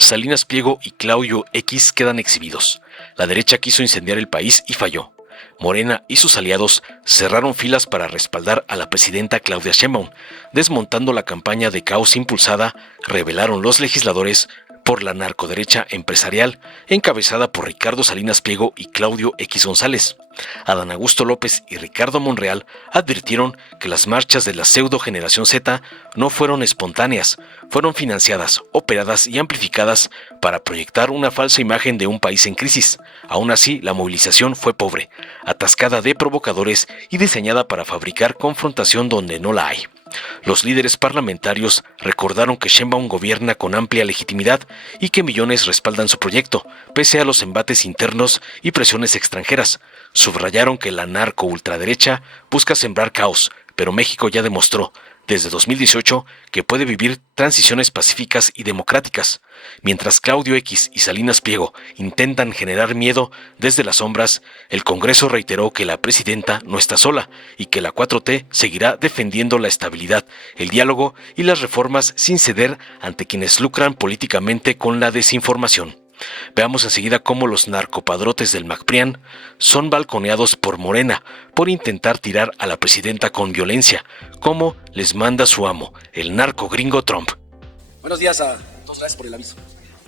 Salinas Pliego y Claudio X quedan exhibidos. La derecha quiso incendiar el país y falló. Morena y sus aliados cerraron filas para respaldar a la presidenta Claudia Sheinbaum. Desmontando la campaña de caos impulsada, revelaron los legisladores por la narcoderecha empresarial, encabezada por Ricardo Salinas Pliego y Claudio X González. Adán Augusto López y Ricardo Monreal advirtieron que las marchas de la pseudo generación Z no fueron espontáneas, fueron financiadas, operadas y amplificadas para proyectar una falsa imagen de un país en crisis. Aún así, la movilización fue pobre, atascada de provocadores y diseñada para fabricar confrontación donde no la hay. Los líderes parlamentarios recordaron que Sheinbaum gobierna con amplia legitimidad y que millones respaldan su proyecto, pese a los embates internos y presiones extranjeras. Subrayaron que la narco-ultraderecha busca sembrar caos, pero México ya demostró, desde 2018, que puede vivir transiciones pacíficas y democráticas. Mientras Claudio X y Salinas Pliego intentan generar miedo desde las sombras, el Congreso reiteró que la presidenta no está sola y que la 4T seguirá defendiendo la estabilidad, el diálogo y las reformas sin ceder ante quienes lucran políticamente con la desinformación. Veamos enseguida cómo los narcopadrotes del MacPrián son balconeados por Morena por intentar tirar a la presidenta con violencia, como les manda su amo, el narco gringo Trump. Buenos días a todos, gracias por el aviso.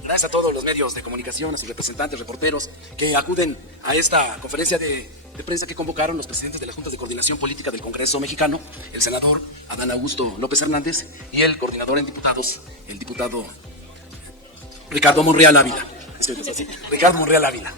Gracias a todos los medios de comunicación, a sus representantes, reporteros, que acuden a esta conferencia de prensa que convocaron los presidentes de las Juntas de Coordinación Política del Congreso mexicano, el senador Adán Augusto López Hernández y el coordinador en diputados, el diputado Ricardo Monreal Ávila. Ricardo Monreal Ávila.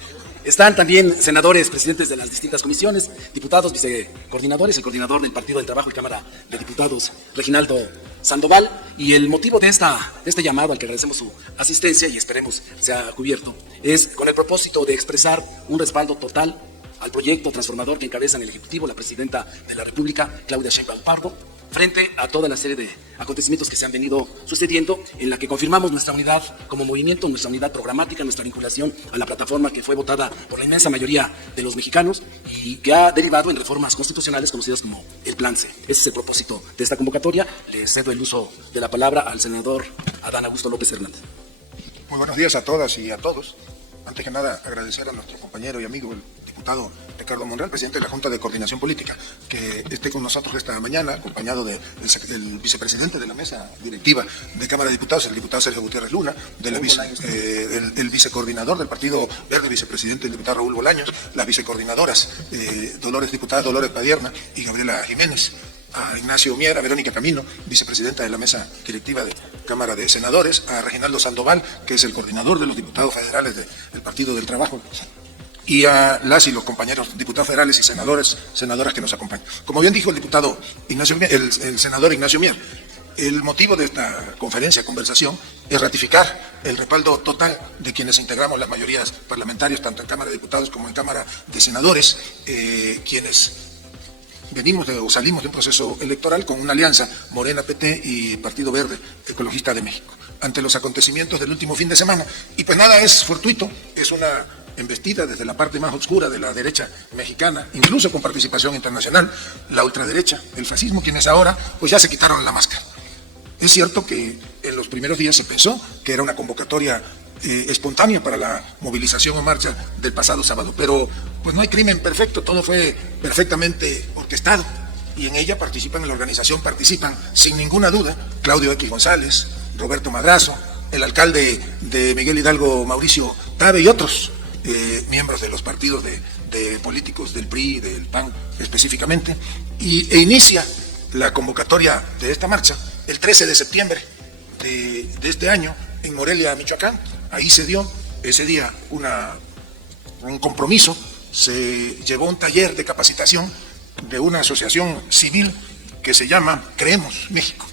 Están también senadores, presidentes de las distintas comisiones, diputados, vicecoordinadores, el coordinador del Partido del Trabajo y Cámara de Diputados, Reginaldo Sandoval. Y el motivo de este llamado, al que agradecemos su asistencia y esperemos sea cubierto, es con el propósito de expresar un respaldo total al proyecto transformador que encabeza en el Ejecutivo la presidenta de la República, Claudia Sheinbaum Pardo, frente a toda la serie de acontecimientos que se han venido sucediendo, en la que confirmamos nuestra unidad como movimiento, nuestra unidad programática, nuestra vinculación a la plataforma que fue votada por la inmensa mayoría de los mexicanos y que ha derivado en reformas constitucionales conocidas como el Plan C. Ese es el propósito de esta convocatoria. Le cedo el uso de la palabra al senador Adán Augusto López Hernández. Muy buenos días a todas y a todos. Antes que nada, agradecer a nuestro compañero y amigo, el diputado Ricardo Monreal, presidente de la Junta de Coordinación Política, que esté con nosotros esta mañana, acompañado del vicepresidente de la mesa directiva de Cámara de Diputados, el diputado Sergio Gutiérrez Luna, el vicecoordinador del Partido Verde, vicepresidente, el diputado Raúl Bolaños, las vicecoordinadoras, diputadas Dolores Padierna y Gabriela Jiménez, a Ignacio Mier, a Verónica Camino, vicepresidenta de la mesa directiva de Cámara de Senadores, a Reginaldo Sandoval, que es el coordinador de los diputados federales del Partido del Trabajo, y a las y los compañeros diputados federales y senadoras que nos acompañan. Como bien dijo el senador Ignacio Mier, el motivo de esta conversación, es ratificar el respaldo total de quienes integramos las mayorías parlamentarias, tanto en Cámara de Diputados como en Cámara de Senadores, quienes salimos de un proceso electoral con una alianza Morena, PT y Partido Verde Ecologista de México, ante los acontecimientos del último fin de semana. Y pues nada es fortuito, es una embestida desde la parte más oscura de la derecha mexicana, incluso con participación internacional, la ultraderecha, el fascismo, quienes ahora pues ya se quitaron la máscara. Es cierto que en los primeros días se pensó que era una convocatoria espontánea para la movilización en marcha del pasado sábado, pero pues no hay crimen perfecto, todo fue perfectamente orquestado y en ella en la organización participan sin ninguna duda Claudio X González, Roberto Madrazo, el alcalde de Miguel Hidalgo, Mauricio Tabe, y otros miembros de los partidos de políticos del PRI, del PAN específicamente, e inicia la convocatoria de esta marcha el 13 de septiembre de este año en Morelia, Michoacán. Ahí se dio ese día un compromiso, se llevó un taller de capacitación de una asociación civil que se llama Creemos México.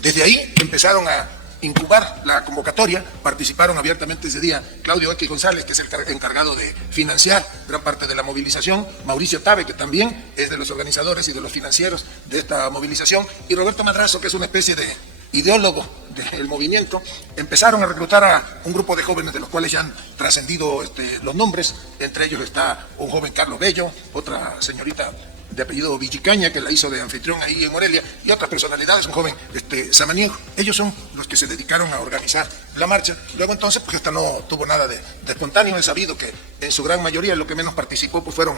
Desde ahí empezaron a incubar la convocatoria, participaron abiertamente ese día Claudio X González, que es el encargado de financiar gran parte de la movilización, Mauricio Tabe, que también es de los organizadores y de los financieros de esta movilización, y Roberto Madrazo, que es una especie de ideólogo del movimiento. Empezaron a reclutar a un grupo de jóvenes de los cuales ya han trascendido los nombres. Entre ellos está un joven Carlos Bello, otra señorita de apellido Villicaña, que la hizo de anfitrión ahí en Morelia, y otras personalidades, un joven samaniego. Ellos son los que se dedicaron a organizar la marcha. Luego entonces, pues esta no tuvo nada de espontáneo. Es sabido que en su gran mayoría lo que menos participó pues fueron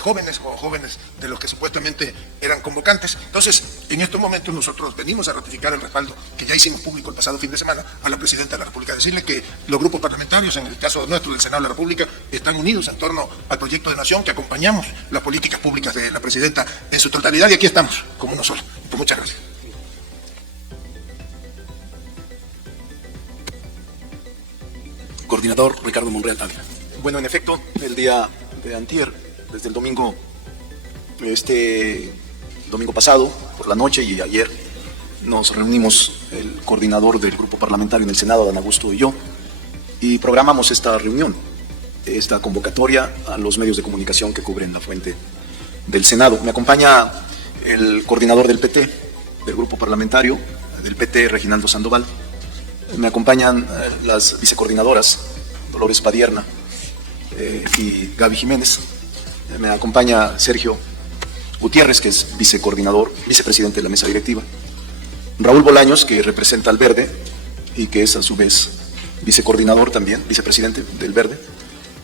jóvenes o jóvenes de los que supuestamente eran convocantes. Entonces, en estos momentos nosotros venimos a ratificar el respaldo que ya hicimos público el pasado fin de semana a la Presidenta de la República. Decirle que los grupos parlamentarios, en el caso nuestro del Senado de la República, están unidos en torno al proyecto de nación, que acompañamos las políticas públicas de la Presidenta en su totalidad, y aquí estamos, como uno solo. Pues muchas gracias. Coordinador Ricardo Monreal Ávila. Bueno, en efecto, el día de antier, desde el domingo, domingo pasado, por la noche, y ayer, nos reunimos el coordinador del grupo parlamentario en el Senado, Adán Augusto, y yo, y programamos esta reunión, esta convocatoria a los medios de comunicación que cubren la fuente del Senado. Me acompaña el coordinador del PT, del grupo parlamentario del PT, Reginaldo Sandoval. Me acompañan las vicecoordinadoras, Dolores Padierna y Gaby Jiménez. Me acompaña Sergio Gutiérrez, que es vicepresidente de la mesa directiva. Raúl Bolaños, que representa al Verde y que es a su vez vicecoordinador también, vicepresidente del Verde.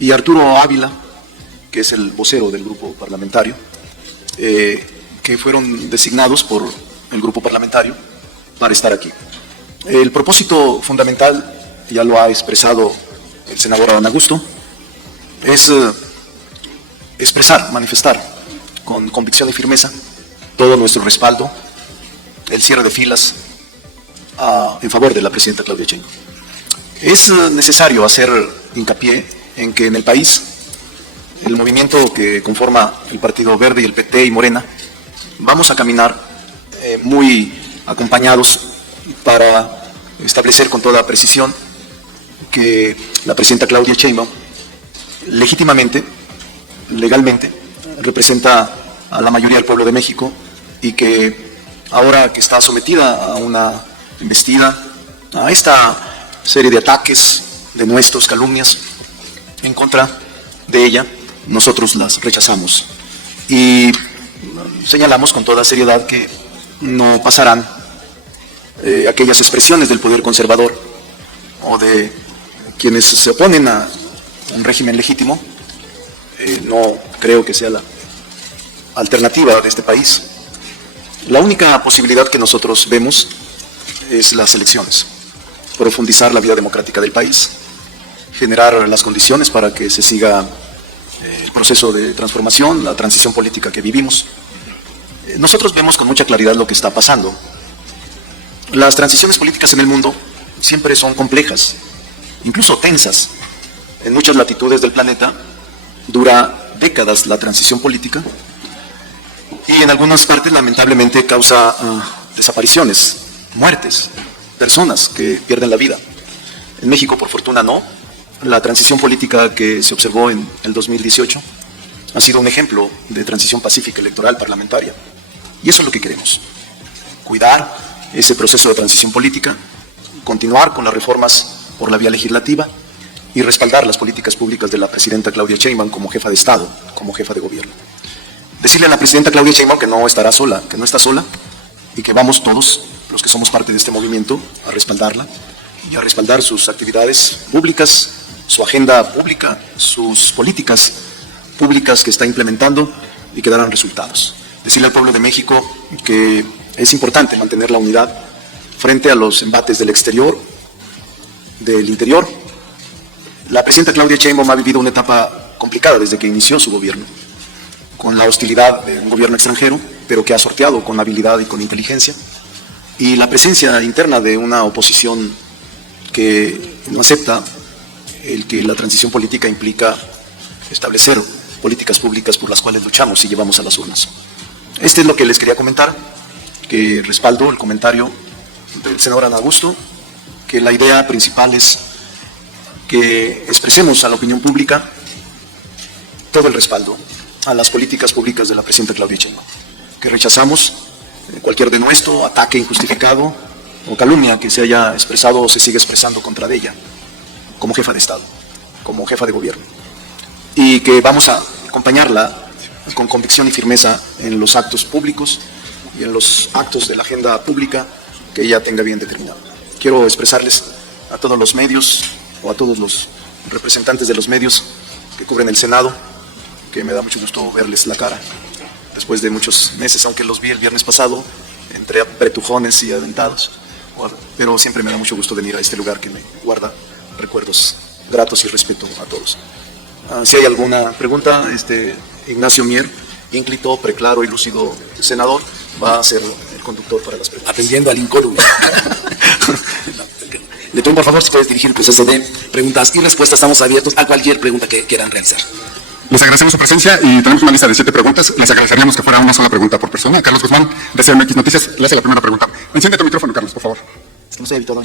Y Arturo Ávila, que es el vocero del grupo parlamentario, que fueron designados por el grupo parlamentario para estar aquí. El propósito fundamental, ya lo ha expresado el senador Adán Augusto, es manifestar con convicción y firmeza todo nuestro respaldo, el cierre de filas en favor de la presidenta Claudia Sheinbaum. Es necesario hacer hincapié en que en el país el movimiento que conforma el Partido Verde y el PT y Morena vamos a caminar muy acompañados para establecer con toda precisión que la presidenta Claudia Sheinbaum legítimamente, legalmente, representa a la mayoría del pueblo de México, y que ahora que está sometida a una embestida, a esta serie de ataques, denuestos, calumnias en contra de ella, nosotros las rechazamos y señalamos con toda seriedad que no pasarán aquellas expresiones del poder conservador o de quienes se oponen a un régimen legítimo. No creo que sea la alternativa de este país. La única posibilidad que nosotros vemos es las elecciones, profundizar la vida democrática del país, generar las condiciones para que se siga el proceso de transformación, la transición política que vivimos. Nosotros vemos con mucha claridad lo que está pasando. Las transiciones políticas en el mundo siempre son complejas, incluso tensas. En muchas latitudes del planeta dura décadas la transición política y en algunas partes lamentablemente causa desapariciones, muertes, personas que pierden la vida. En México, por fortuna, no. La transición política que se observó en el 2018 ha sido un ejemplo de transición pacífica electoral parlamentaria, y eso es lo que queremos: cuidar ese proceso de transición política, continuar con las reformas por la vía legislativa y respaldar las políticas públicas de la presidenta Claudia Sheinbaum como jefa de Estado, como jefa de gobierno. Decirle a la presidenta Claudia Sheinbaum que no estará sola, que no está sola, y que vamos todos los que somos parte de este movimiento a respaldarla y a respaldar sus actividades públicas, su agenda pública, sus políticas públicas que está implementando y que darán resultados. Decirle al pueblo de México que es importante mantener la unidad frente a los embates del exterior, del interior. La presidenta Claudia Sheinbaum ha vivido una etapa complicada desde que inició su gobierno, con la hostilidad de un gobierno extranjero, pero que ha sorteado con habilidad y con inteligencia, y la presencia interna de una oposición que no acepta el que la transición política implica establecer políticas públicas por las cuales luchamos y llevamos a las urnas. Este es lo que les quería comentar, que respaldo el comentario del senador Adán Augusto, que la idea principal es que expresemos a la opinión pública todo el respaldo a las políticas públicas de la presidenta Claudia Sheinbaum, que rechazamos cualquier denuesto, ataque injustificado o calumnia que se haya expresado o se siga expresando contra de ella como jefa de Estado, como jefa de gobierno, y que vamos a acompañarla con convicción y firmeza en los actos públicos y en los actos de la agenda pública que ella tenga bien determinado. Quiero expresarles a todos los medios o a todos los representantes de los medios que cubren el Senado que me da mucho gusto verles la cara después de muchos meses, aunque los vi el viernes pasado entre apretujones y aventados, pero siempre me da mucho gusto venir a este lugar que me guarda recuerdos gratos y respeto a todos. Si hay alguna pregunta, Ignacio Mier, ínclito, preclaro y lúcido senador, va a ser el conductor para las preguntas. Atendiendo al incólume. Le pido por favor si puedes dirigir el proceso de preguntas y respuestas. Estamos abiertos a cualquier pregunta que quieran realizar. Les agradecemos su presencia y tenemos una lista de 7 preguntas. Les agradeceríamos que fuera una sola pregunta por persona. Carlos Guzmán, de CMX Noticias, le hace la primera pregunta. Enciende tu micrófono, Carlos, por favor. Es que no soy habituado.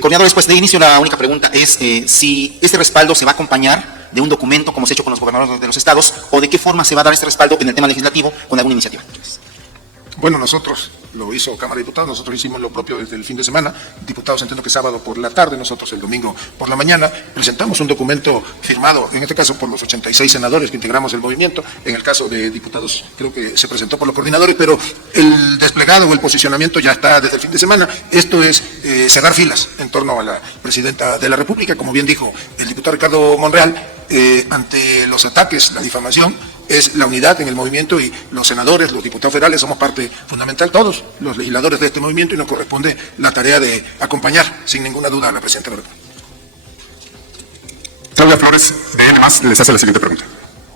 Coordinador, después de inicio, la única pregunta es si este respaldo se va a acompañar de un documento, como se ha hecho con los gobernadores de los estados, o de qué forma se va a dar este respaldo en el tema legislativo con alguna iniciativa. Bueno, nosotros, lo hizo Cámara de Diputados, nosotros hicimos lo propio desde el fin de semana. Diputados, entiendo que sábado por la tarde, nosotros el domingo por la mañana, presentamos un documento firmado, en este caso por los 86 senadores que integramos el movimiento. En el caso de diputados, creo que se presentó por los coordinadores, pero el desplegado o el posicionamiento ya está desde el fin de semana. Esto es cerrar filas en torno a la presidenta de la República, como bien dijo el diputado Ricardo Monreal, ante los ataques, la difamación, es la unidad en el movimiento y los senadores, los diputados federales somos parte fundamental, todos los legisladores de este movimiento, y nos corresponde la tarea de acompañar sin ninguna duda a la presidenta de la República. Claudia Flores, de N+, les hace la siguiente pregunta.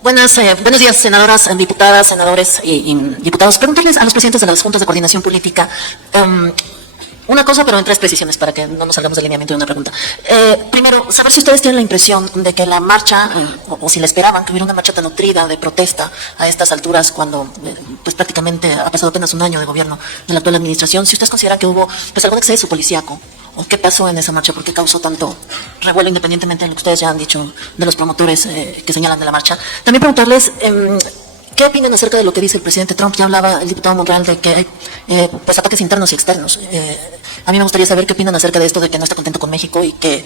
Buenos días, senadoras, diputadas, senadores y diputados. Preguntarles a los presidentes de las juntas de coordinación política una cosa, pero en 3 precisiones para que no nos salgamos del lineamiento de una pregunta. Primero, saber si ustedes tienen la impresión de que la marcha, o si la esperaban, que hubiera una marcha tan nutrida de protesta a estas alturas, cuando pues prácticamente ha pasado apenas un año de gobierno de la actual administración, si ustedes consideran que hubo pues algún exceso policíaco, o qué pasó en esa marcha, por qué causó tanto revuelo, independientemente de lo que ustedes ya han dicho de los promotores que señalan de la marcha. También preguntarles ¿qué opinan acerca de lo que dice el presidente Trump? Ya hablaba el diputado Monreal de que hay pues ataques internos y externos. A mí me gustaría saber qué opinan acerca de esto, de que no está contento con México y que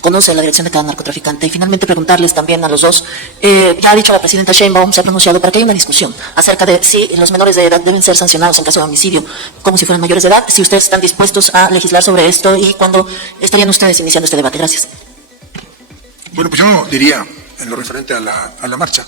conoce la dirección de cada narcotraficante. Y finalmente preguntarles también a los dos, ya ha dicho la presidenta Sheinbaum, se ha pronunciado para que haya una discusión acerca de si los menores de edad deben ser sancionados en caso de homicidio como si fueran mayores de edad, si ustedes están dispuestos a legislar sobre esto y cuándo estarían ustedes iniciando este debate. Gracias. Bueno, pues yo diría, en lo referente a la marcha,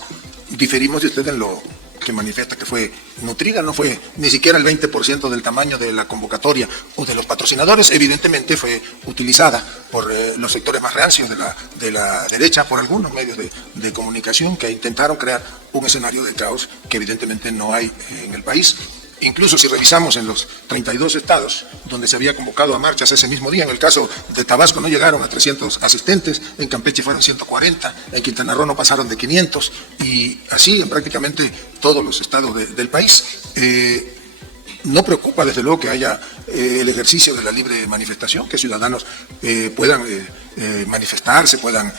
diferimos de usted en lo que manifiesta que fue nutrida, no fue ni siquiera el 20% del tamaño de la convocatoria o de los patrocinadores. Evidentemente fue utilizada por los sectores más rancios de la derecha, por algunos medios de comunicación que intentaron crear un escenario de caos que evidentemente no hay en el país. Incluso si revisamos en los 32 estados donde se había convocado a marchas ese mismo día, en el caso de Tabasco no llegaron a 300 asistentes, en Campeche fueron 140, en Quintana Roo no pasaron de 500, y así en prácticamente todos los estados del país. No preocupa desde luego que haya el ejercicio de la libre manifestación, que ciudadanos puedan manifestarse, puedan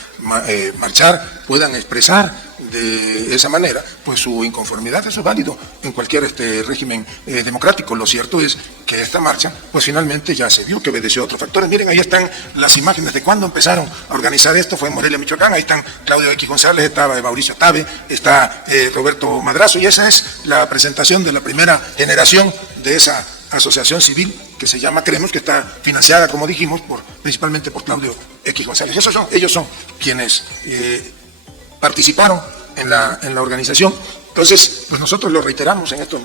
marchar, puedan expresar de esa manera pues su inconformidad. Eso es válido en cualquier régimen democrático. Lo cierto es que esta marcha pues finalmente ya se vio que obedeció a otros factores. Miren, ahí están las imágenes de cuando empezaron a organizar esto, fue en Morelia, Michoacán. Ahí están Claudio X González, estaba Mauricio Tabe, está Roberto Madrazo, y esa es la presentación de la primera generación de esa asociación civil que se llama Creemos, que está financiada, como dijimos, principalmente por Claudio X González. Ellos son quienes participaron en la organización. Entonces, pues nosotros lo reiteramos en estos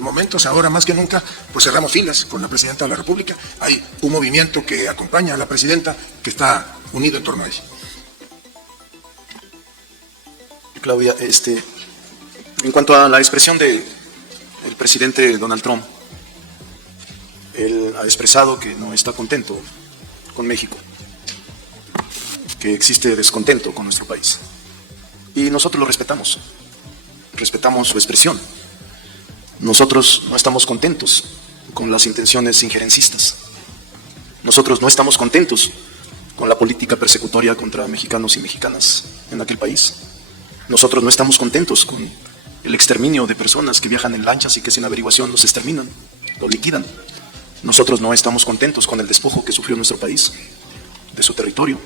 momentos, ahora más que nunca, pues cerramos filas con la presidenta de la República. Hay un movimiento que acompaña a la presidenta que está unido en torno a ella. Claudia, en cuanto a la expresión del presidente Donald Trump, él ha expresado que no está contento con México, que existe descontento con nuestro país. Y nosotros lo respetamos su expresión. Nosotros no estamos contentos con las intenciones injerencistas. Nosotros no estamos contentos con la política persecutoria contra mexicanos y mexicanas en aquel país. Nosotros no estamos contentos con el exterminio de personas que viajan en lanchas y que sin averiguación los exterminan, los liquidan. Nosotros no estamos contentos con el despojo que sufrió nuestro país de su territorio.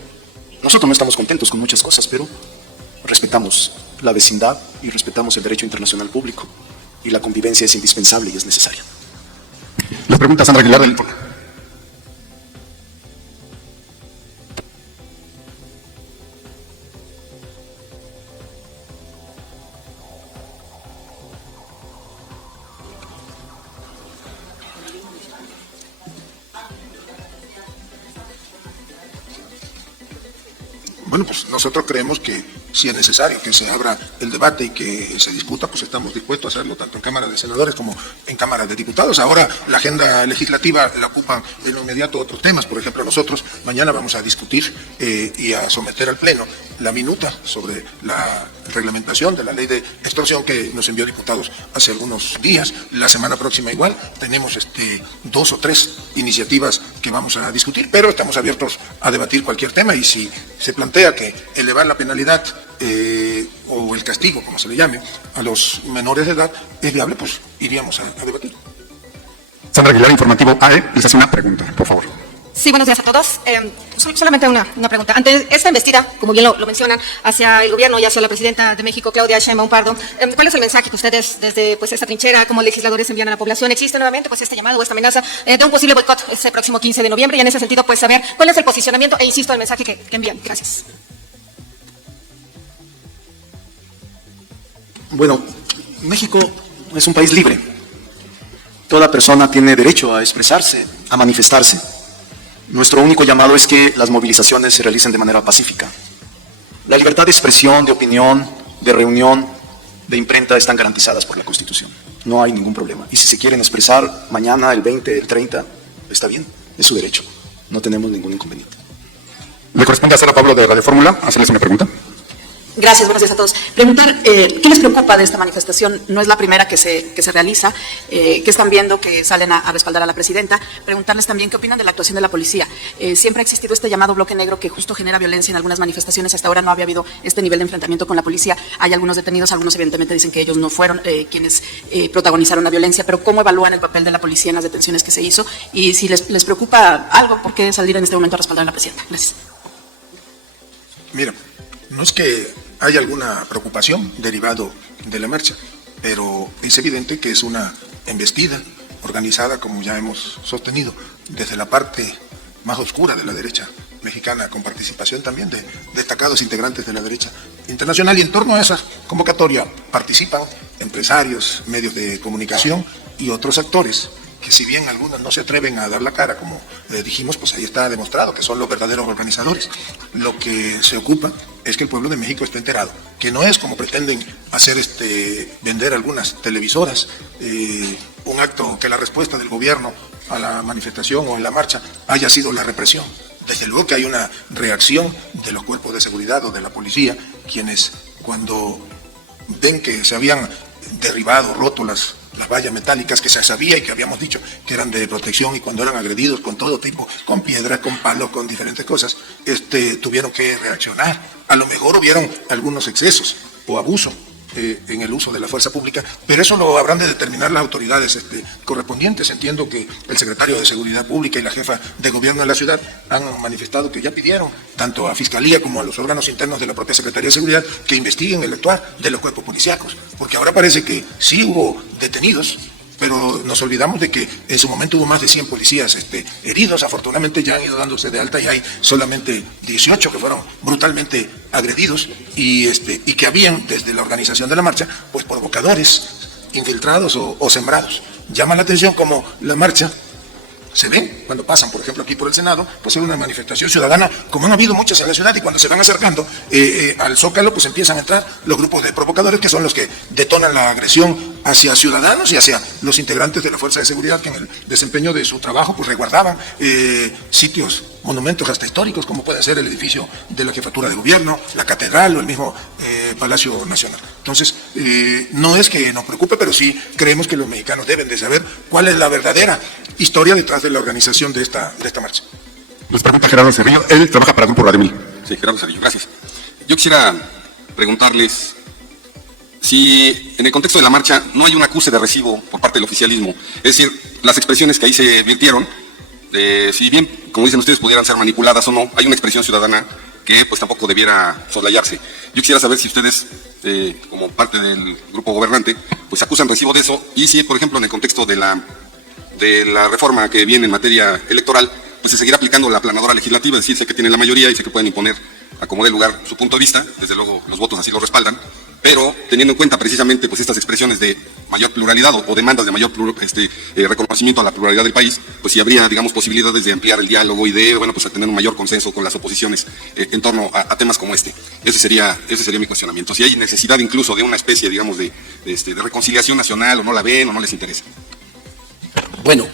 Nosotros no estamos contentos con muchas cosas, pero respetamos la vecindad y respetamos el derecho internacional público. Y la convivencia es indispensable y es necesaria. Les pregunta Sandra Aguilar del Informe. Bueno, pues nosotros creemos que si es necesario que se abra el debate y que se discuta, pues estamos dispuestos a hacerlo tanto en Cámara de Senadores como en Cámara de Diputados. Ahora la agenda legislativa la ocupan en lo inmediato otros temas. Por ejemplo, nosotros mañana vamos a discutir y a someter al Pleno la minuta sobre la reglamentación de la ley de extorsión que nos envió diputados hace algunos días. La semana próxima igual tenemos 2 o 3 iniciativas que vamos a discutir, pero estamos abiertos a debatir cualquier tema y si se plantea que elevar la penalidad o el castigo, como se le llame, a los menores de edad es viable, pues iríamos a debatir. Sandra Aguilar, Informativo AE, les hace una pregunta, por favor. Sí, buenos días a todos. Solamente una pregunta. Ante esta embestida, como bien lo mencionan, hacia el gobierno y hacia la presidenta de México, Claudia Sheinbaum Pardo, ¿cuál es el mensaje que ustedes desde esta trinchera como legisladores envían a la población? ¿Existe nuevamente este llamado o esta amenaza de un posible boicot este próximo 15 de noviembre? Y en ese sentido, saber cuál es el posicionamiento e insisto, el mensaje que envían. Gracias. Bueno, México es un país libre. Toda persona tiene derecho a expresarse, a manifestarse. Nuestro único llamado es que las movilizaciones se realicen de manera pacífica. La libertad de expresión, de opinión, de reunión, de imprenta están garantizadas por la Constitución. No hay ningún problema. Y si se quieren expresar mañana, el 20, el 30, está bien, es su derecho. No tenemos ningún inconveniente. Le corresponde a Sara Pablo de Radio Fórmula hacerles una pregunta. Gracias, buenos días a todos. Preguntar, ¿qué les preocupa de esta manifestación? No es la primera que se realiza, ¿qué están viendo que salen a respaldar a la presidenta? Preguntarles también qué opinan de la actuación de la policía. Siempre ha existido este llamado bloque negro que justo genera violencia en algunas manifestaciones. Hasta ahora no había habido este nivel de enfrentamiento con la policía. Hay algunos detenidos, algunos evidentemente dicen que ellos no fueron quienes protagonizaron la violencia, pero ¿cómo evalúan el papel de la policía en las detenciones que se hizo? Y si les preocupa algo, ¿por qué salir en este momento a respaldar a la presidenta? Gracias. Mira, no es que hay alguna preocupación derivado de la marcha, pero es evidente que es una embestida organizada, como ya hemos sostenido, desde la parte más oscura de la derecha mexicana, con participación también de destacados integrantes de la derecha internacional. Y en torno a esa convocatoria participan empresarios, medios de comunicación y otros actores que si bien algunos no se atreven a dar la cara, como dijimos, pues ahí está demostrado que son los verdaderos organizadores. Lo que se ocupa es que el pueblo de México esté enterado, que no es como pretenden hacer vender algunas televisoras, un acto que la respuesta del gobierno a la manifestación o en la marcha haya sido la represión. Desde luego que hay una reacción de los cuerpos de seguridad o de la policía, quienes cuando ven que se habían derribado, roto las vallas metálicas que se sabía y que habíamos dicho que eran de protección, y cuando eran agredidos con todo tipo, con piedras, con palos, con diferentes cosas, tuvieron que reaccionar. A lo mejor hubieron algunos excesos o abuso en el uso de la fuerza pública, pero eso lo habrán de determinar las autoridades correspondientes. Entiendo que el secretario de Seguridad Pública y la jefa de gobierno de la ciudad han manifestado que ya pidieron tanto a Fiscalía como a los órganos internos de la propia Secretaría de Seguridad que investiguen el actuar de los cuerpos policíacos, porque ahora parece que sí hubo detenidos, pero nos olvidamos de que en su momento hubo más de 100 policías heridos. Afortunadamente ya han ido dándose de alta y hay solamente 18 que fueron brutalmente agredidos y que habían desde la organización de la marcha pues provocadores infiltrados o sembrados. Llama la atención como la marcha se ve cuando pasan, por ejemplo, aquí por el Senado, pues es una manifestación ciudadana, como han habido muchas en la ciudad, y cuando se van acercando al Zócalo, pues empiezan a entrar los grupos de provocadores que son los que detonan la agresión hacia ciudadanos y hacia los integrantes de la Fuerza de Seguridad que en el desempeño de su trabajo pues resguardaban sitios, monumentos hasta históricos, como puede ser el edificio de la Jefatura de Gobierno, la Catedral o el mismo Palacio Nacional. Entonces, no es que nos preocupe, pero sí creemos que los mexicanos deben de saber cuál es la verdadera historia detrás de la organización de esta marcha. Les pregunta Gerardo Cerrillo, él trabaja para Grupo Radio 1000. Sí, Gerardo Cerrillo, gracias. Yo quisiera preguntarles si en el contexto de la marcha no hay un acuse de recibo por parte del oficialismo. Es decir, las expresiones que ahí se virtieron, si bien, como dicen ustedes, pudieran ser manipuladas o no, hay una expresión ciudadana que pues tampoco debiera soslayarse. Yo quisiera saber si ustedes, como parte del grupo gobernante, pues acusan recibo de eso, y si, por ejemplo, en el contexto de la reforma que viene en materia electoral, pues se seguirá aplicando la aplanadora legislativa, es decir, sé que tienen la mayoría y sé que pueden imponer a como dé lugar su punto de vista, desde luego los votos así lo respaldan, pero teniendo en cuenta precisamente pues estas expresiones de mayor pluralidad o demandas de mayor reconocimiento a la pluralidad del país, pues sí habría, digamos, posibilidades de ampliar el diálogo y de, bueno, pues a tener un mayor consenso con las oposiciones en torno a temas como este. Ese sería mi cuestionamiento. Si hay necesidad incluso de una especie, digamos, de reconciliación nacional, o no la ven, o no les interesa. Bueno,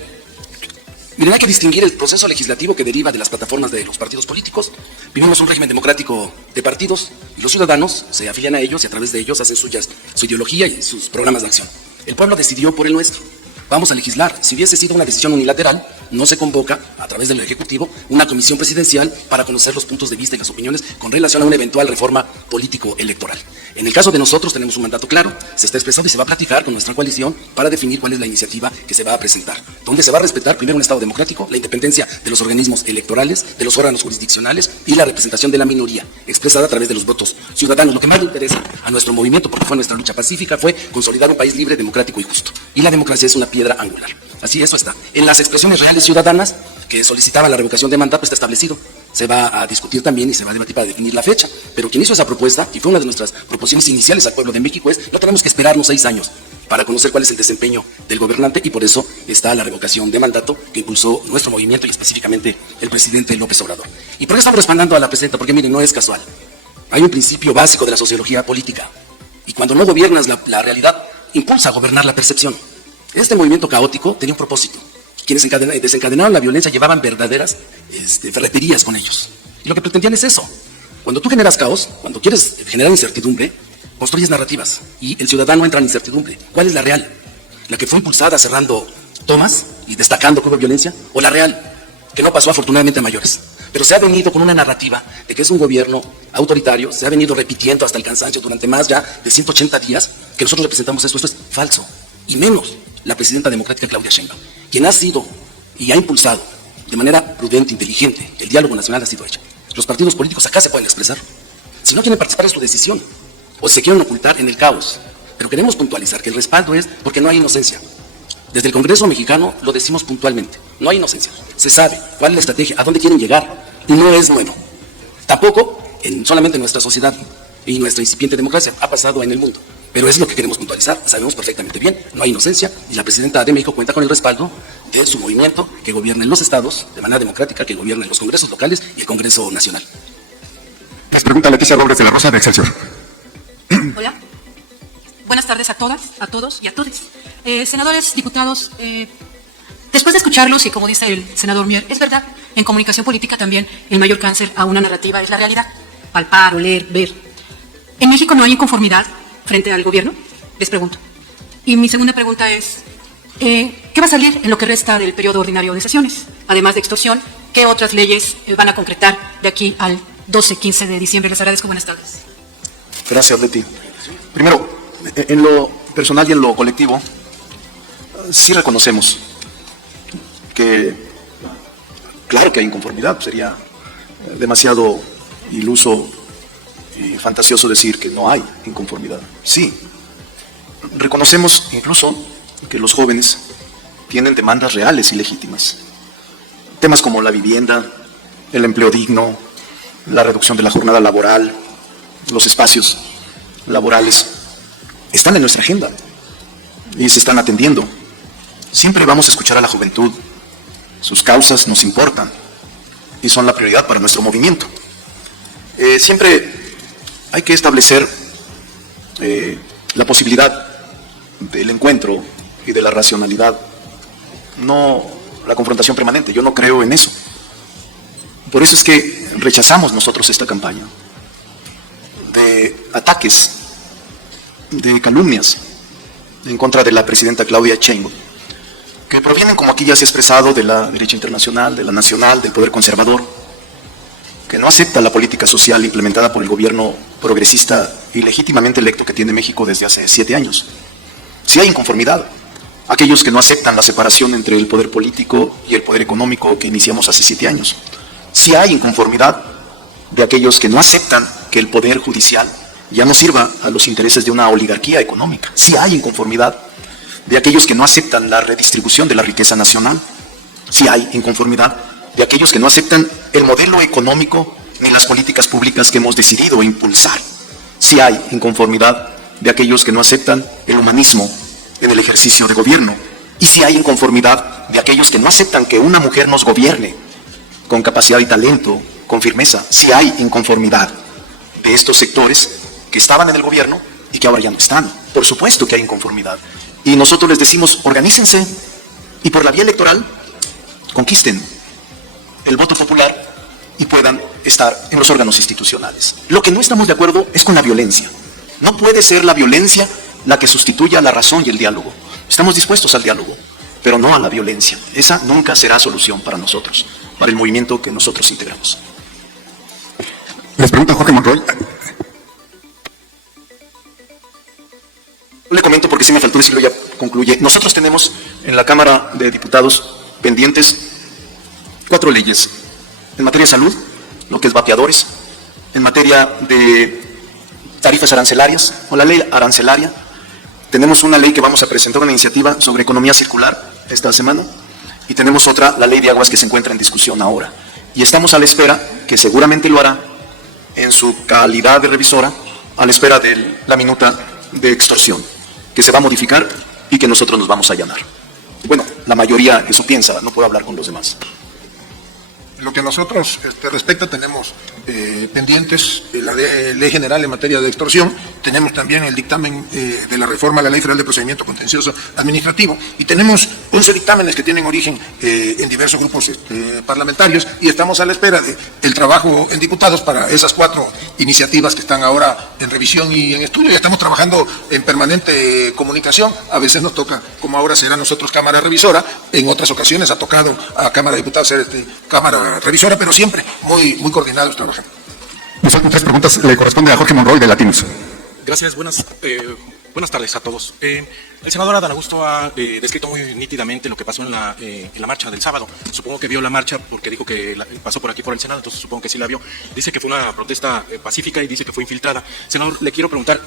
miren, hay que distinguir el proceso legislativo que deriva de las plataformas de los partidos políticos. Vivimos un régimen democrático de partidos y los ciudadanos se afilian a ellos y a través de ellos hacen suyas su ideología y sus programas de acción. El pueblo decidió por el nuestro. Vamos a legislar. Si hubiese sido una decisión unilateral, no se convoca, a través del Ejecutivo, una comisión presidencial para conocer los puntos de vista y las opiniones con relación a una eventual reforma político-electoral. En el caso de nosotros tenemos un mandato claro, se está expresado y se va a platicar con nuestra coalición para definir cuál es la iniciativa que se va a presentar, donde se va a respetar primero un Estado democrático, la independencia de los organismos electorales, de los órganos jurisdiccionales y la representación de la minoría, expresada a través de los votos ciudadanos. Lo que más le interesa a nuestro movimiento, porque fue nuestra lucha pacífica, fue consolidar un país libre, democrático y justo. Y la democracia es una piedra angular. Así, eso está. En las expresiones reales ciudadanas que solicitaban la revocación de mandato está establecido. Se va a discutir también y se va a debatir para definir la fecha. Pero quien hizo esa propuesta, y fue una de nuestras proposiciones iniciales al pueblo de México, es: no tenemos que esperarnos 6 años para conocer cuál es el desempeño del gobernante, y por eso está la revocación de mandato que impulsó nuestro movimiento y específicamente el presidente López Obrador. ¿Y por qué estamos respaldando a la presidenta? Porque miren, no es casual. Hay un principio básico de la sociología política, y cuando no gobiernas la realidad, impulsa a gobernar la percepción. Este movimiento caótico tenía un propósito. Quienes desencadenaron la violencia llevaban verdaderas ferreterías con ellos. Y lo que pretendían es eso. Cuando tú generas caos, cuando quieres generar incertidumbre, construyes narrativas y el ciudadano entra en incertidumbre. ¿Cuál es la real? ¿La que fue impulsada cerrando tomas y destacando que hubo violencia? ¿O la real, que no pasó afortunadamente a mayores? Pero se ha venido con una narrativa de que es un gobierno autoritario, se ha venido repitiendo hasta el cansancio durante más ya de 180 días que nosotros representamos esto. Esto es falso. Y menos la presidenta democrática Claudia Sheinbaum, quien ha sido y ha impulsado de manera prudente, inteligente, el diálogo nacional ha sido hecho. Los partidos políticos acá se pueden expresar. Si no quieren participar es su decisión, o se quieren ocultar en el caos. Pero queremos puntualizar que el respaldo es porque no hay inocencia. Desde el Congreso mexicano lo decimos puntualmente, no hay inocencia. Se sabe cuál es la estrategia, a dónde quieren llegar, y no es nuevo. Tampoco solamente en nuestra sociedad y nuestra incipiente democracia, ha pasado en el mundo. Pero es lo que queremos puntualizar, sabemos perfectamente bien, no hay inocencia, y la presidenta de México cuenta con el respaldo de su movimiento, que gobierna en los estados de manera democrática, que gobierna en los congresos locales y el Congreso Nacional. Les pregunta Leticia Robles de la Rosa de Excelsior. Hola. Buenas tardes a todas, a todos y a todes. Senadores, diputados, después de escucharlos, y como dice el senador Mier, es verdad, en comunicación política también el mayor cáncer a una narrativa es la realidad. Palpar, oler, ver. En México no hay inconformidad frente al gobierno, les pregunto. Y mi segunda pregunta es, ¿qué va a salir en lo que resta del periodo ordinario de sesiones? Además de extorsión, ¿qué otras leyes van a concretar de aquí al 12-15 de diciembre? Les agradezco, buenas tardes. Gracias, Leti. Primero, en lo personal y en lo colectivo, sí reconocemos que, claro que hay inconformidad, sería demasiado iluso y fantasioso decir que no hay inconformidad. Sí, reconocemos incluso que los jóvenes tienen demandas reales y legítimas. Temas como la vivienda, el empleo digno, la reducción de la jornada laboral, los espacios laborales, están en nuestra agenda y se están atendiendo. Siempre vamos a escuchar a la juventud, sus causas nos importan y son la prioridad para nuestro movimiento. Siempre hay que establecer la posibilidad del encuentro y de la racionalidad, no la confrontación permanente. Yo no creo en eso. Por eso es que rechazamos nosotros esta campaña de ataques, de calumnias en contra de la presidenta Claudia Sheinbaum, que provienen, como aquí ya se ha expresado, de la derecha internacional, de la nacional, del poder conservador, que no acepta la política social implementada por el gobierno progresista y legítimamente electo que tiene México desde hace 7 años. Sí hay inconformidad. Aquellos que no aceptan la separación entre el poder político y el poder económico que iniciamos hace 7 años. Sí hay inconformidad de aquellos que no aceptan que el Poder Judicial ya no sirva a los intereses de una oligarquía económica. Sí hay inconformidad de aquellos que no aceptan la redistribución de la riqueza nacional. Sí hay inconformidad de aquellos que no aceptan el modelo económico ni las políticas públicas que hemos decidido impulsar. Sí hay inconformidad de aquellos que no aceptan el humanismo en el ejercicio de gobierno. Y sí hay inconformidad de aquellos que no aceptan que una mujer nos gobierne con capacidad y talento, con firmeza. Sí hay inconformidad de estos sectores que estaban en el gobierno y que ahora ya no están. Por supuesto que hay inconformidad. Y nosotros les decimos, organícense y por la vía electoral conquisten el voto popular y puedan estar en los órganos institucionales. Lo que no estamos de acuerdo es con la violencia. No puede ser la violencia la que sustituya la razón y el diálogo. Estamos dispuestos al diálogo, pero no a la violencia. Esa nunca será solución para nosotros, para el movimiento que nosotros integramos. Les pregunta Jorge Monroy. Le comento porque sí me faltó decirlo, ya concluye. Nosotros tenemos en la Cámara de Diputados pendientes 4 leyes. En materia de salud, lo que es vapeadores, en materia de tarifas arancelarias o la ley arancelaria. Tenemos una ley que vamos a presentar, una iniciativa sobre economía circular esta semana, y tenemos otra, la ley de aguas, que se encuentra en discusión ahora. Y estamos a la espera, que seguramente lo hará en su calidad de revisora, a la espera de la minuta de extorsión, que se va a modificar y que nosotros nos vamos a allanar. Bueno, la mayoría eso piensa, no puedo hablar con los demás. Lo que a nosotros respecta, tenemos pendientes la ley general en materia de extorsión, tenemos también el dictamen de la reforma a la Ley Federal de Procedimiento Contencioso Administrativo, y tenemos 11 dictámenes que tienen origen en diversos grupos parlamentarios, y estamos a la espera del trabajo en diputados para esas 4 iniciativas que están ahora en revisión y en estudio. Ya estamos trabajando en permanente comunicación. A veces nos toca, como ahora será nosotros Cámara Revisora, en otras ocasiones ha tocado a Cámara de Diputados ser Cámara Revisora, pero siempre muy coordinados trabajando. Nos faltan 3 preguntas. Le corresponde a Jorge Monroy, de Latinos. Gracias, buenas tardes a todos. El senador Adán Augusto ha descrito muy nítidamente lo que pasó en la marcha del sábado. Supongo que vio la marcha porque dijo que pasó por aquí por el Senado, entonces supongo que sí la vio. Dice que fue una protesta pacífica y dice que fue infiltrada. Senador, le quiero preguntar,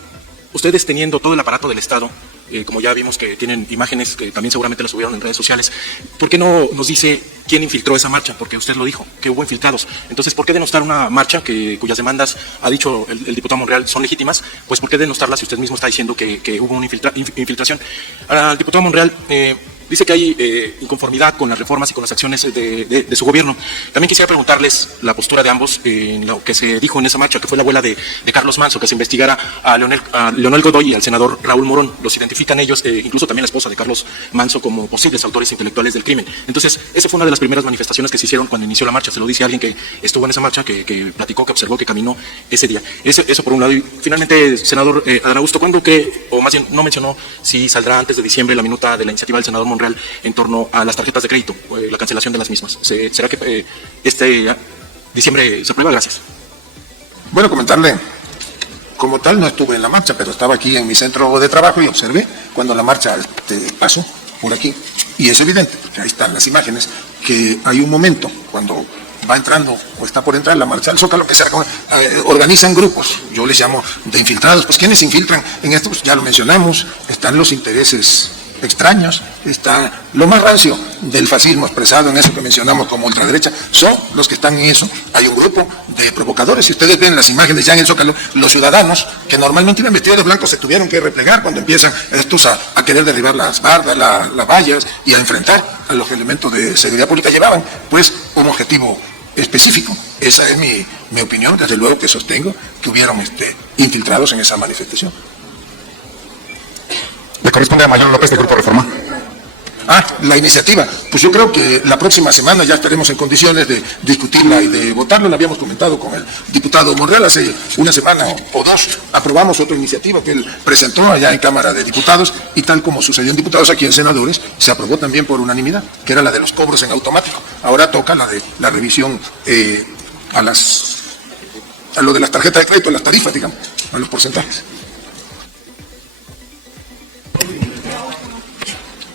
ustedes teniendo todo el aparato del Estado, como ya vimos que tienen imágenes que también seguramente las subieron en redes sociales, ¿por qué no nos dice quién infiltró esa marcha? Porque usted lo dijo, que hubo infiltrados. Entonces, ¿por qué denostar una marcha cuyas demandas, ha dicho el diputado Monreal, son legítimas? Pues, ¿por qué denostarla si usted mismo está diciendo que hubo una infiltración? Al diputado Monreal, dice que hay inconformidad con las reformas y con las acciones de su gobierno. También quisiera preguntarles la postura de ambos en lo que se dijo en esa marcha, que fue la abuela de Carlos Manso, que se investigara a Leonel Godoy y al senador Raúl Morón. Los identifican ellos, incluso también la esposa de Carlos Manso, como posibles autores intelectuales del crimen. Entonces, esa fue una de las primeras manifestaciones que se hicieron cuando inició la marcha. Se lo dice alguien que estuvo en esa marcha, que platicó, que observó, que caminó ese día. Eso por un lado. Y finalmente, senador Adán Augusto, ¿cuándo cree, o más bien no mencionó si saldrá antes de diciembre la minuta de la iniciativa del senador Monreal en torno a las tarjetas de crédito, la cancelación de las mismas? ¿Será que este diciembre se aprueba? Gracias. Bueno, comentarle, como tal no estuve en la marcha, pero estaba aquí en mi centro de trabajo y observé cuando la marcha pasó por aquí. Y es evidente, porque ahí están las imágenes, que hay un momento cuando va entrando o está por entrar la marcha al Zócalo, que se organizan grupos, yo les llamo de infiltrados. Pues ¿quiénes se infiltran en esto? Pues ya lo mencionamos, están los intereses extraños, está lo más rancio del fascismo expresado en eso que mencionamos como ultraderecha, son los que están en eso. Hay un grupo de provocadores, si ustedes ven las imágenes ya en el Zócalo, los ciudadanos que normalmente iban vestidos de blanco se tuvieron que replegar cuando empiezan estos a querer derribar las bardas, las vallas y a enfrentar a los elementos de seguridad pública. Llevaban pues un objetivo específico. Esa es mi opinión, desde luego que sostengo que hubieron infiltrados en esa manifestación. Le corresponde a Mayor López, de Grupo Reforma. La iniciativa. Pues yo creo que la próxima semana ya estaremos en condiciones de discutirla y de votarla. Lo habíamos comentado con el diputado Monreal hace una semana o 2. Aprobamos otra iniciativa que él presentó allá en Cámara de Diputados, y tal como sucedió en diputados, aquí en senadores se aprobó también por unanimidad, que era la de los cobros en automático. Ahora toca la de la revisión a lo de las tarjetas de crédito, a las tarifas, digamos, a los porcentajes.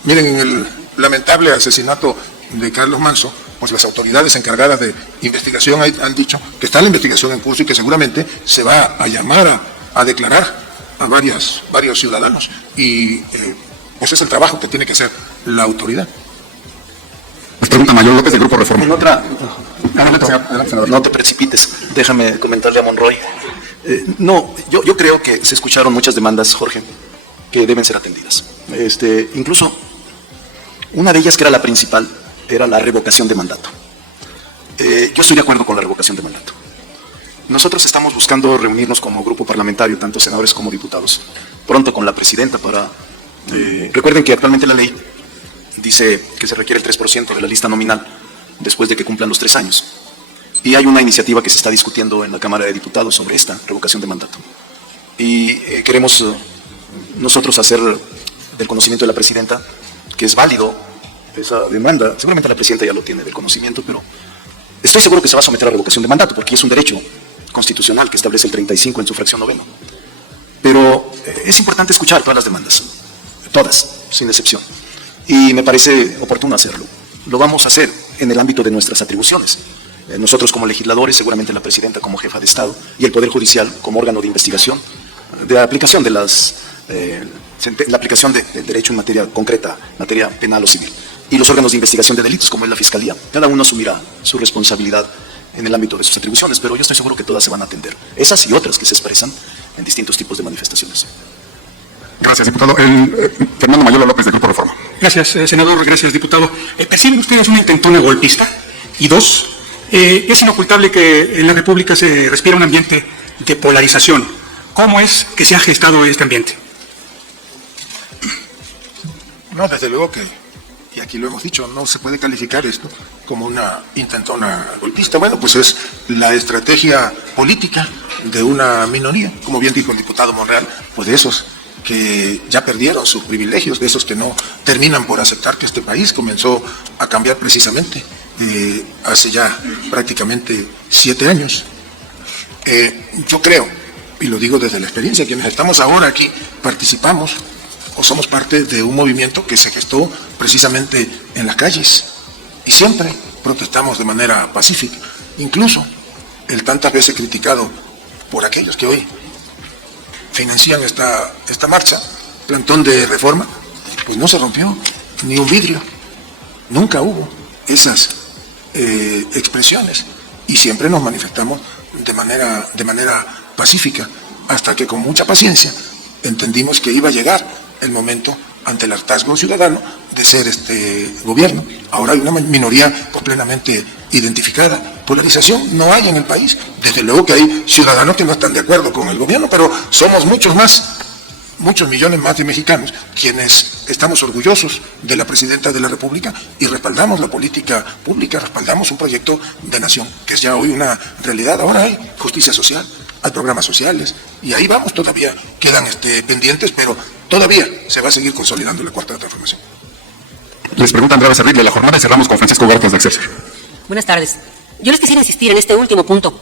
Miren, en el lamentable asesinato de Carlos Manso, pues las autoridades encargadas de investigación han dicho que está la investigación en curso y que seguramente se va a llamar a declarar a varios ciudadanos. Y pues es el trabajo que tiene que hacer la autoridad. Nos pregunta Mayor López del Grupo Reforma. En otra, no te precipites, déjame comentarle a Monroy. No, yo creo que se escucharon muchas demandas, Jorge, que deben ser atendidas. Incluso una de ellas, que era la principal, era la revocación de mandato. Yo estoy de acuerdo con la revocación de mandato. Nosotros estamos buscando reunirnos como grupo parlamentario, tanto senadores como diputados, pronto con la presidenta para... recuerden que actualmente la ley dice que se requiere el 3% de la lista nominal después de que cumplan los 3 años. Y hay una iniciativa que se está discutiendo en la Cámara de Diputados sobre esta revocación de mandato. Y queremos nosotros hacer del conocimiento de la presidenta que es válido esa demanda. Seguramente la presidenta ya lo tiene del conocimiento, pero estoy seguro que se va a someter a revocación de mandato porque es un derecho constitucional que establece el 35 en su fracción 9. Pero es importante escuchar todas las demandas, todas, sin excepción. Y me parece oportuno hacerlo. Lo vamos a hacer en el ámbito de nuestras atribuciones. Nosotros como legisladores, seguramente la presidenta como jefa de Estado y el Poder Judicial como órgano de investigación, de aplicación de la aplicación del derecho en materia concreta, materia penal o civil, y los órganos de investigación de delitos como es la Fiscalía. Cada uno asumirá su responsabilidad en el ámbito de sus atribuciones, pero yo estoy seguro que todas se van a atender. Esas y otras que se expresan en distintos tipos de manifestaciones. Gracias, diputado. Fernando Mayolo López del Grupo Reforma. Gracias, senador. Gracias, diputado. ¿Perciben ustedes una intentona golpista? Y 2, es inocultable que en la República se respira un ambiente de polarización. ¿Cómo es que se ha gestado este ambiente? No, desde luego que, y aquí lo hemos dicho, no se puede calificar esto como una intentona golpista. Bueno, pues es la estrategia política de una minoría, como bien dijo el diputado Monreal, pues de esos que ya perdieron sus privilegios, de esos que no terminan por aceptar que este país comenzó a cambiar precisamente hace ya prácticamente 7 años. Yo creo, y lo digo desde la experiencia, quienes estamos ahora aquí participamos o somos parte de un movimiento que se gestó precisamente en las calles y siempre protestamos de manera pacífica, incluso el tantas veces criticado por aquellos que hoy financian esta marcha, plantón de reforma, pues no se rompió ni un vidrio, nunca hubo esas expresiones y siempre nos manifestamos de manera pacífica, hasta que con mucha paciencia entendimos que iba a llegar el momento ante el hartazgo ciudadano de ser este gobierno. Ahora hay una minoría pues, plenamente identificada. Polarización no hay en el país. Desde luego que hay ciudadanos que no están de acuerdo con el gobierno, pero somos muchos millones más de mexicanos quienes estamos orgullosos de la presidenta de la República y respaldamos la política pública, respaldamos un proyecto de nación que es ya hoy una realidad. Ahora hay justicia social, hay programas sociales y ahí vamos, todavía quedan pendientes, pero todavía se va a seguir consolidando la Cuarta Transformación. Les pregunta Andrea Becerril de La Jornada y cerramos con Francisco Huertas de Excelsior. Buenas tardes. Yo les quisiera insistir en este último punto.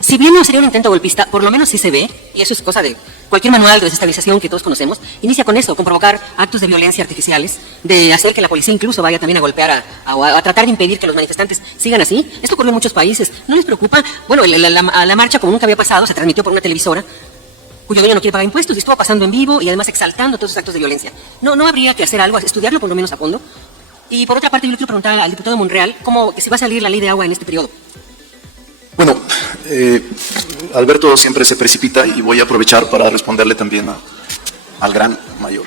Si bien no sería un intento golpista, por lo menos sí se ve, y eso es cosa de cualquier manual de desestabilización que todos conocemos, inicia con eso, con provocar actos de violencia artificiales, de hacer que la policía incluso vaya también a golpear, a tratar de impedir que los manifestantes sigan así. Esto ocurrió en muchos países. ¿No les preocupa? Bueno, la marcha, como nunca había pasado, se transmitió por una televisora, cuyo dueño no quiere pagar impuestos, y estuvo pasando en vivo y además exaltando todos esos actos de violencia. ¿No habría que hacer algo, estudiarlo por lo menos a fondo? Y por otra parte, yo le quiero preguntar al diputado Monreal cómo que se va a salir la ley de agua en este periodo. Bueno, Alberto siempre se precipita y voy a aprovechar para responderle también al gran mayor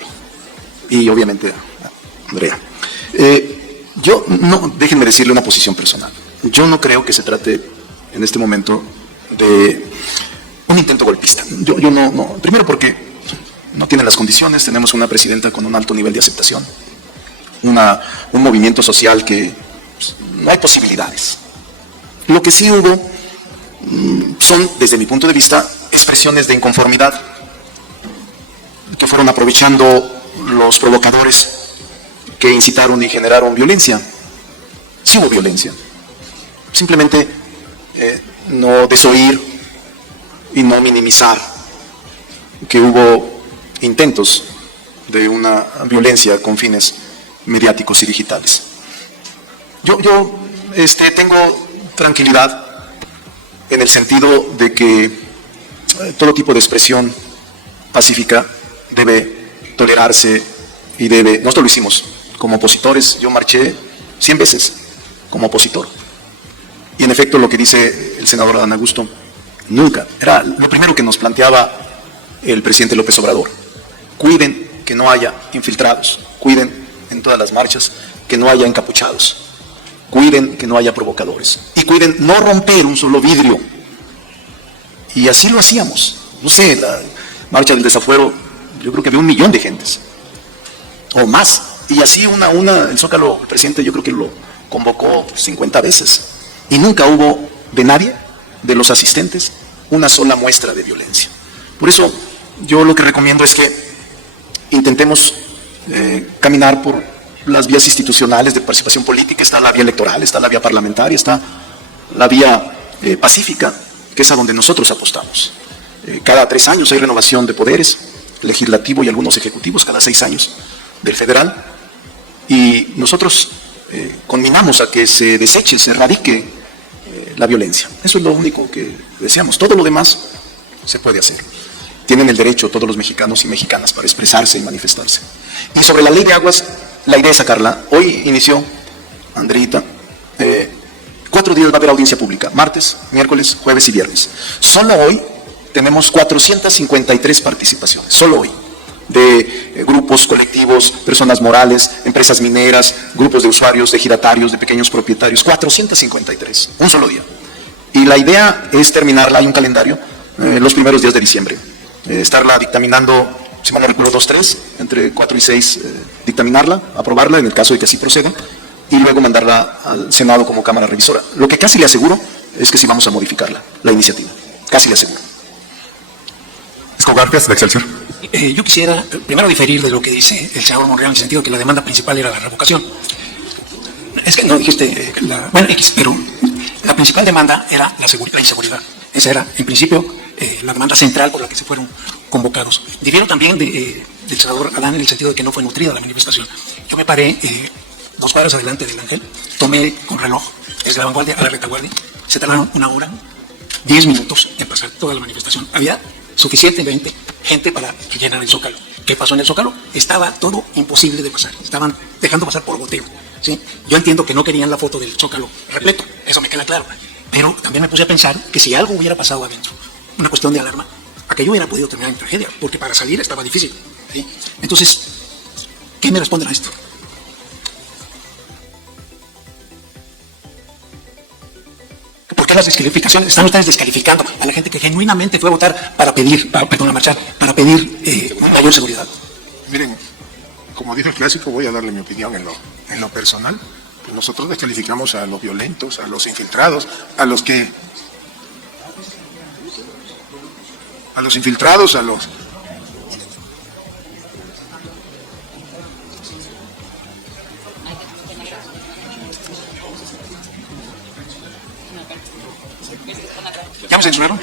y obviamente a Andrea. Déjenme decirle una posición personal. Yo no creo que se trate en este momento de un intento golpista. Yo no, primero porque no tiene las condiciones, tenemos una presidenta con un alto nivel de aceptación, un movimiento social que pues, no hay posibilidades. Lo que sí hubo son, desde mi punto de vista, expresiones de inconformidad que fueron aprovechando los provocadores que incitaron y generaron violencia. Sí hubo violencia. Simplemente no desoír y no minimizar que hubo intentos de una violencia con fines mediáticos y digitales. Yo Tengo tranquilidad en el sentido de que todo tipo de expresión pacífica debe tolerarse y debe... Nosotros lo hicimos como opositores, yo marché 100 veces como opositor. Y en efecto lo que dice el senador Adán Augusto, nunca, era lo primero que nos planteaba el presidente López Obrador. Cuiden que no haya infiltrados, cuiden en todas las marchas que no haya encapuchados, cuiden que no haya provocadores y cuiden no romper un solo vidrio. Y así lo hacíamos. No sé, la marcha del desafuero, yo creo que había 1 millón de gentes o más. Y así el Zócalo, el presidente yo creo que lo convocó 50 veces y nunca hubo de nadie, de los asistentes, una sola muestra de violencia. Por eso yo lo que recomiendo es que intentemos caminar por las vías institucionales de participación política. Está la vía electoral, está la vía parlamentaria, está la vía pacífica, que es a donde nosotros apostamos. Cada 3 años hay renovación de poderes, legislativo y algunos ejecutivos, cada 6 años del federal, y nosotros conminamos a que se deseche, se erradique la violencia. Eso es lo único que deseamos. Todo lo demás se puede hacer. Tienen el derecho todos los mexicanos y mexicanas para expresarse y manifestarse. Y sobre la ley de aguas, la idea es sacarla. Hoy inició, Andreita, 4 días va a haber audiencia pública, martes, miércoles, jueves y viernes. Solo hoy tenemos 453 participaciones, solo hoy, de grupos, colectivos, personas morales, empresas mineras, grupos de usuarios, de giratarios, de pequeños propietarios, 453, un solo día. Y la idea es terminarla, hay un calendario, los primeros días de diciembre. Estarla dictaminando, si mal no recuerdo, 2-3, entre 4 y 6, dictaminarla, aprobarla en el caso de que así proceda, y luego mandarla al Senado como Cámara Revisora. Lo que casi le aseguro es que sí vamos a modificarla, la iniciativa, casi le aseguro. Escobar, de Excelsior. Yo quisiera primero diferir de lo que dice el senador Monreal en el sentido de que la demanda principal era la revocación. Es que no dijiste, pero la principal demanda era la inseguridad. Esa era, en principio, la demanda central por la que se fueron convocados. Difiero también del senador Adán en el sentido de que no fue nutrida la manifestación. Yo me paré 2 cuadras adelante del Ángel, tomé con reloj desde la vanguardia a la retaguardia, se tardaron 1 hora, 10 minutos en pasar toda la manifestación. Había suficientemente gente para llenar el Zócalo. ¿Qué pasó en el Zócalo? Estaba todo imposible de pasar. Estaban dejando pasar por goteo, ¿sí? Yo entiendo que no querían la foto del Zócalo repleto, eso me queda claro. Pero también me puse a pensar que si algo hubiera pasado adentro, una cuestión de alarma, aquello hubiera podido terminar en tragedia, porque para salir estaba difícil, ¿sí? Entonces, ¿qué me responden a esto? ¿Por qué las descalificaciones? Están ustedes descalificando a la gente que genuinamente fue a votar a marchar, para pedir mayor seguridad. Miren, como dice el clásico, voy a darle mi opinión en lo personal. Pues nosotros descalificamos a los violentos, a los infiltrados, a los infiltrados, a los... ¿Ya me censuraron?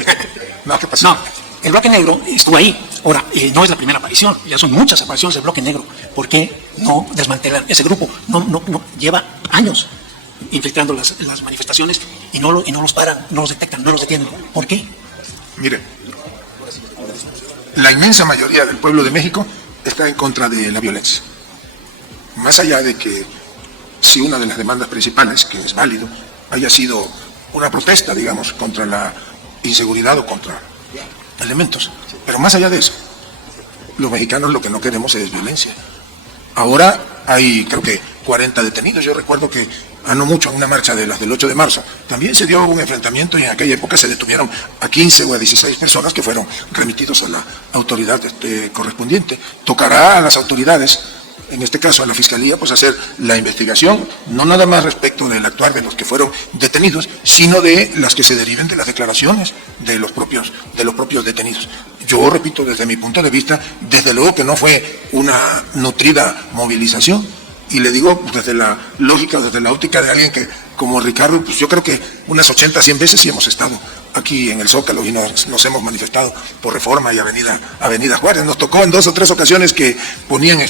No, ¿qué pasó? No, el bloque negro estuvo ahí. Ahora, no es la primera aparición, ya son muchas apariciones del bloque negro. ¿Por qué no desmantelan ese grupo? No lleva años infiltrando las manifestaciones y no los paran, no los detectan, no los detienen. ¿Por qué? Mire, la inmensa mayoría del pueblo de México está en contra de la violencia. Más allá de que si una de las demandas principales, que es válido, haya sido una protesta, digamos, contra la inseguridad o contra elementos. Pero más allá de eso, los mexicanos lo que no queremos es violencia. Ahora hay, creo que, 40 detenidos. Yo recuerdo que no mucho en una marcha de las del 8 de marzo también se dio un enfrentamiento y en aquella época se detuvieron a 15 o a 16 personas que fueron remitidos a la autoridad correspondiente. Tocará a las autoridades, en este caso a la Fiscalía, pues hacer la investigación, no nada más respecto del actuar de los que fueron detenidos, sino de las que se deriven de las declaraciones de los propios detenidos. Yo repito, desde mi punto de vista, desde luego que no fue una nutrida movilización, y le digo desde la lógica, desde la óptica de alguien que, como Ricardo, pues yo creo que unas 80, 100 veces sí hemos estado aquí en el Zócalo y nos hemos manifestado por Reforma y Avenida Juárez. Nos tocó en 2 o 3 ocasiones que ponían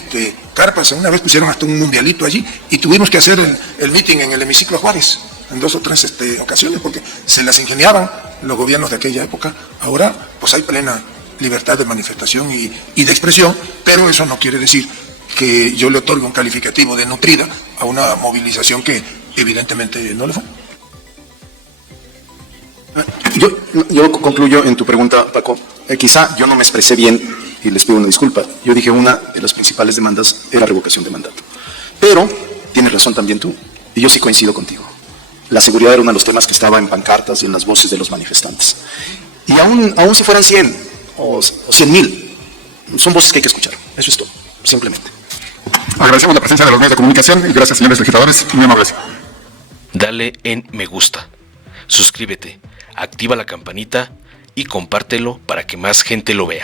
carpas, una vez pusieron hasta un mundialito allí y tuvimos que hacer el meeting en el hemiciclo Juárez. en 2 o 3 ocasiones, porque se las ingeniaban los gobiernos de aquella época. Ahora, pues hay plena libertad de manifestación y de expresión, pero eso no quiere decir que yo le otorgue un calificativo de nutrida a una movilización que evidentemente no le fue. Yo concluyo en tu pregunta, Paco. Quizá yo no me expresé bien y les pido una disculpa. Yo dije una de las principales demandas era revocación de mandato. Pero tienes razón también tú, y yo sí coincido contigo. La seguridad era uno de los temas que estaba en pancartas y en las voces de los manifestantes. Y aún si fueran 100 o 100,000, son voces que hay que escuchar. Eso es todo, simplemente. Agradecemos la presencia de los medios de comunicación y gracias, señores legisladores, muy amables. Dale en me gusta, suscríbete, activa la campanita y compártelo para que más gente lo vea.